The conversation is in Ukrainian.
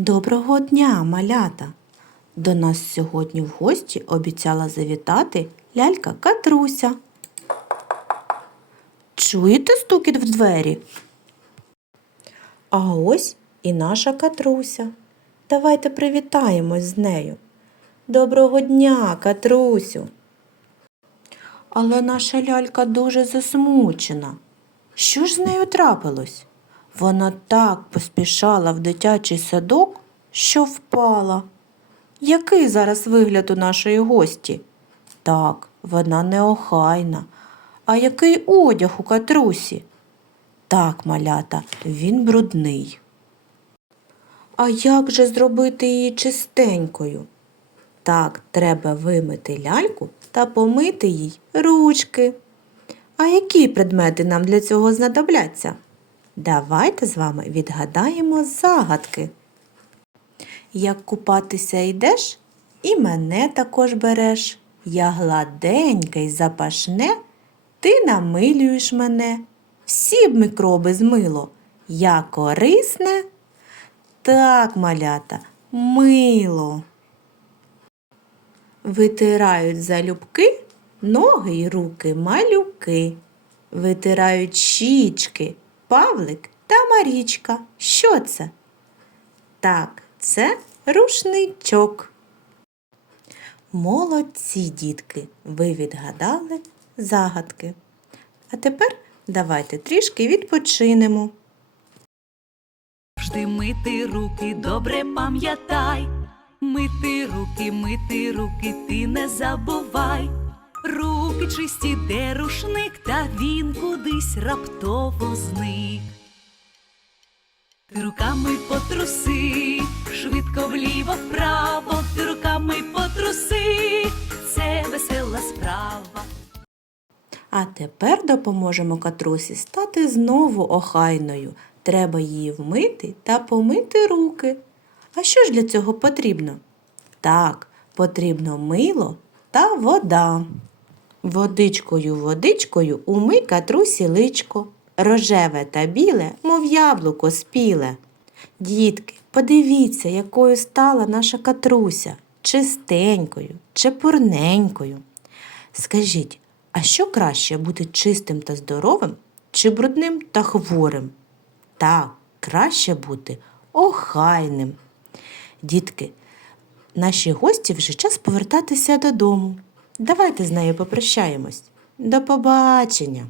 Доброго дня, малята! До нас сьогодні в гості обіцяла завітати лялька Катруся. Чуєте стукіт в двері? А ось і наша Катруся. Давайте привітаємось з нею. Доброго дня, Катрусю. Але наша лялька дуже засмучена. Що ж з нею трапилось? Вона так поспішала в дитячий садок, що впала. Який зараз вигляд у нашої гості? Так, вона неохайна. А який одяг у катрусі? Так, малята, він брудний. А як же зробити її чистенькою? Так, треба вимити ляльку та помити їй ручки. А які предмети нам для цього знадобляться? Давайте з вами відгадаємо загадки. Як купатися йдеш, і мене також береш. Я гладеньке й запашне, ти намилюєш мене. Всі б мікроби змило. Я корисне. Так, малята, мило. Витирають залюбки ноги й руки малюки. Витирають щічки, Павлик та Марічка. Що це? Так, це рушничок. Молодці, дітки, ви відгадали загадки. А тепер давайте трішки відпочинемо. Завжди мити руки, добре пам'ятай. Мити руки, мити руки, ти не забувай. Руки де рушник, та він кудись раптово зник. Ти руками потруси, швидко вліво вправо, ти руками потруси, це весела справа. А тепер допоможемо катрусі стати знову охайною. Треба її вмити та помити руки. А що ж для цього потрібно? Так, потрібно мило та вода. Водичкою, водичкою умий катрусі личко, рожеве та біле, мов яблуко спіле. Дітки, подивіться, якою стала наша катруся, чистенькою, чепурненькою. Скажіть, а що краще бути чистим та здоровим чи брудним та хворим? Так, краще бути охайним. Дітки, наші гості вже час повертатися додому. Давайте з нею попрощаємось. До побачення!